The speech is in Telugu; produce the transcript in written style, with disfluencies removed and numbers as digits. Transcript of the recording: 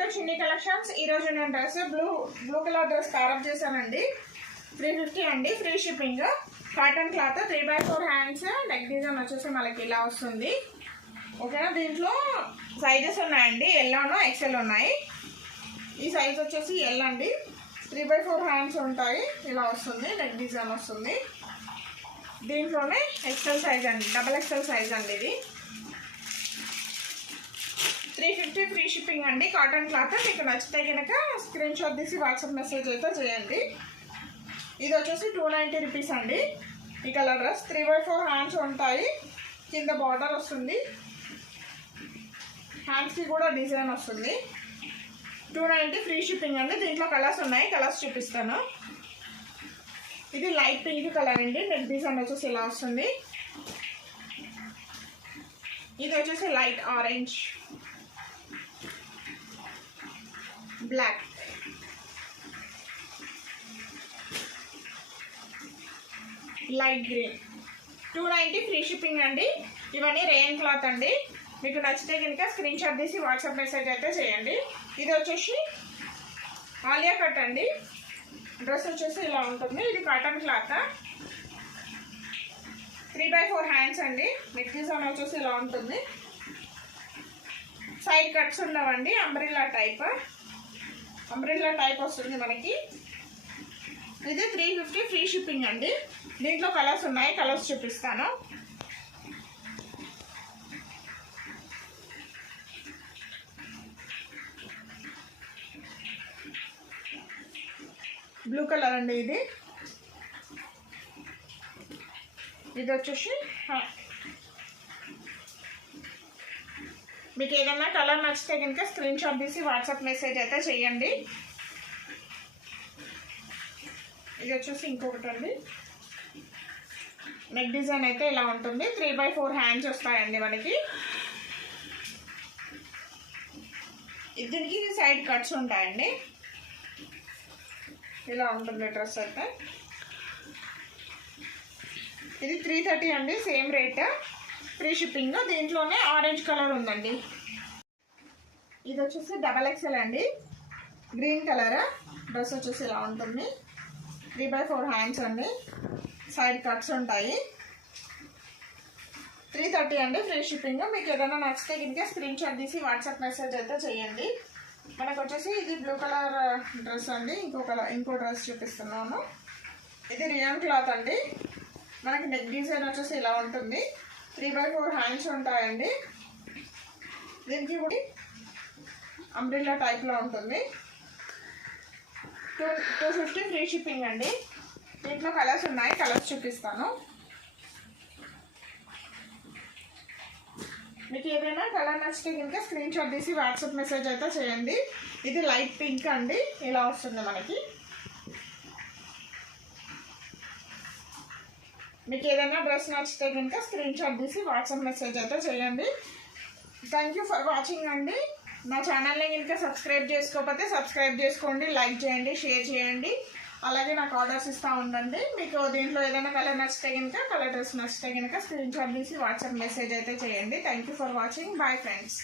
టు చిన్ని కలెక్షన్స్. ఈరోజు నేను డ్రెస్ బ్లూ కలర్ డ్రెస్ ఖరాబ్ చేశానండి. 350 అండి, free shipping. Cotton cloth, 3/4 hands. Neck design వచ్చేసి మనకి ఇలా వస్తుంది. ఓకేనా, దీంట్లో సైజెస్ ఉన్నాయండి, ఎల్లోను ఎక్సెల్ ఉన్నాయి. ఈ సైజ్ వచ్చేసి ఎల్ అండి. 3/4 హ్యాండ్స్ ఉంటాయి, ఇలా వస్తుంది. నెక్ డిజైన్ వస్తుంది. దీంట్లోనే ఎక్సెల్ సైజ్ అండి, డబల్ ఎక్సెల్ సైజ్ అండి. ఇది 350 ఫ్రీ షిప్పింగ్ అండి. Cotton cloth. మీకు నచ్చితే కనుక స్క్రీన్ షాట్ తీసి వాట్సాప్ మెసేజ్ అయితే చేయండి. ఇది వచ్చేసి 290 రూపీస్ అండి. ఈ కలర్ డ్రెస్ 3/4 హ్యాండ్స్ ఉంటాయి. కింద బార్డర్ వస్తుంది, హ్యాండ్స్కి కూడా డిజైన్ వస్తుంది. 290 ఫ్రీ షిప్పింగ్ అండి. దీంట్లో కలర్స్ ఉన్నాయి, కలర్స్ చూపిస్తాను. ఇది లైట్ పింక్ కలర్ అండి. నెక్ డిజైన్ వచ్చేసి ఇలా వస్తుంది. ఇది వచ్చేసి light orange, black, light green. 290 free shipping అండి. ఇవన్నీ రేయన్ క్లాత్ అండి. మీకు నచ్చితే కనుక స్క్రీన్ షాట్ తీసి వాట్సాప్ మెసేజ్ అయితే చేయండి. ఇది వచ్చేసి ఆలియా కట్ అండి. డ్రెస్ వచ్చేసి ఇలా ఉంటుంది. ఇది కాటన్ క్లాత్, 3/4 హ్యాండ్స్ అండి. నెక్ డిజైన్ వచ్చేసి ఇలా ఉంటుంది. సైడ్ కట్స్ ఉండవండి, అంబ్రిల్లా టైప్ వస్తుంది మనకి. ఇది 350 ఫ్రీ షిప్పింగ్ అండి. దీంట్లో కలర్స్ ఉన్నాయి, కలర్స్ చూపిస్తాను. బ్లూ కలర్ అండి. ఇది వచ్చేసి మీకు ఏదైనా కలర్ నచ్చితే కనుక స్క్రీన్ షాట్ తీసి వాట్సాప్ మెసేజ్ అయితే చేయండి. ఇది వచ్చేసి ఇంకొకటి అండి. నెక్ డిజైన్ అయితే ఇలా ఉంటుంది. 3/4 హ్యాండ్స్ వస్తాయండి మనకి. దీనికి సైడ్ కట్స్ ఉంటాయండి. ఇలా ఉంటుంది డ్రెస్ అయితే. ఇది 330 అండి, సేమ్ రేట్, ఫ్రీ షిప్పింగ్. దీంట్లోనే ఆరెంజ్ కలర్ ఉందండి. ఇది వచ్చేసి డబల్ ఎక్సెల్ అండి, గ్రీన్ కలర్. డ్రెస్ వచ్చేసి ఇలా ఉంటుంది. 3/4 హ్యాండ్స్ అండి, సైడ్ కట్స్ ఉంటాయి. 330 అండి, ఫ్రీ షిప్పింగ్. మీకు ఏదైనా నచ్చితే కనుక స్క్రీన్ షాట్ తీసి వాట్సాప్ మెసేజ్ అయితే చేయండి. మనకు వచ్చేసి ఇది బ్లూ కలర్ డ్రెస్ అండి. ఇంకో డ్రెస్ చూపిస్తున్నాను. ఇది రియాన్ క్లాత్ అండి. మనకి నెక్ డిజైన్ వచ్చేసి ఇలా ఉంటుంది. 3/4 హ్యాండ్స్ ఉంటాయండి. దీనికి కూడా అంబ్రిల్లా టైప్లో ఉంటుంది. 250 ఫ్రీ షిప్పింగ్ అండి. దీంట్లో కలర్స్ ఉన్నాయి, కలర్స్ చూపిస్తాను. మీకు ఏదైనా కలర్ నచ్చితే కనుక స్క్రీన్ షాట్ తీసి వాట్సాప్ మెసేజ్ అయితే చేయండి. ఇది లైట్ పింక్ అండి, ఇలా వస్తుంది మనకి. మీకు ఏదైనా డ్రెస్ నచ్చితే కనుక స్క్రీన్ షాట్ తీసి వాట్సాప్ మెసేజ్ అయితే చేయండి. థ్యాంక్ యూ ఫర్ వాచింగ్ అండి. నా ఛానల్ని కనుక సబ్స్క్రైబ్ చేసుకోకపోతే సబ్స్క్రైబ్ చేసుకోండి, లైక్ చేయండి, షేర్ చేయండి. అలాగే నాకు ఆర్డర్స్ ఇస్తూ ఉండండి. మీకు దీంట్లో ఏదైనా కలర్ నచ్చితే కనుక, కలర్ డ్రెస్ నచ్చితే కనుక స్క్రీన్ షాట్ తీసి వాట్సాప్ మెసేజ్ అయితే చేయండి. Thank you for watching. Bye friends.